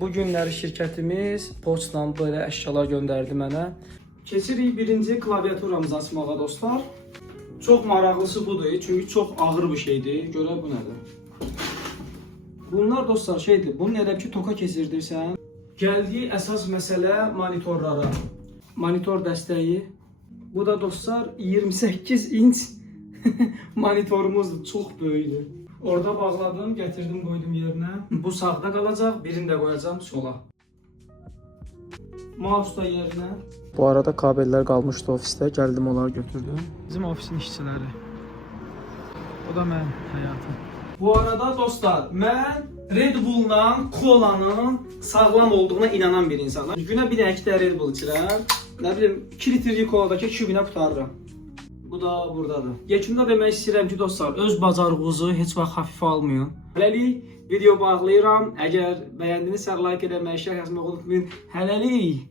Bu günləri şirkətimiz poçtla belə əşyalar göndərdi mənə. Keçirik birinci klaviaturamızı açmağa dostlar. Çox maraqlısı budur, çünki çox ağır bir şeydir. Görək bu nədir? Bunlar dostlar şeydir, bunu elə ki toka keçirdirsən. Gəldiyi əsas məsələ monitorlara. Monitor dəstəyi. Bu da dostlar 28 inç monitorumuzdur, çox böyükdür. Orada bağladım, gətirdim, qoydum yerinə. Bu sağda qalacaq, birini də qoyacağım sola. Mouse da yerinə. Bu arada kabellər qalmışdı ofisdə, gəldim onları götürdüm. Bizim ofisin işçiləri. O da mənim həyatım. Bu arada dostlar, mən Red Bull'la kolanın sağlam olduğuna inanan bir insanım. Günə bir dənə 2 dənə Red Bull içirəm. Nə bilim 2 litrlik koladakı 2 günə qurtarıram. Bu da buradadır. Yekunda demək istəyirəm ki dostlar, öz bacarığınızı heç vaxt xəfifə almayın. Hələlik video bağlayıram. Əgər bəyəndinizsə like eləməyi, şərh yazmağı unutmayın. Hələlik.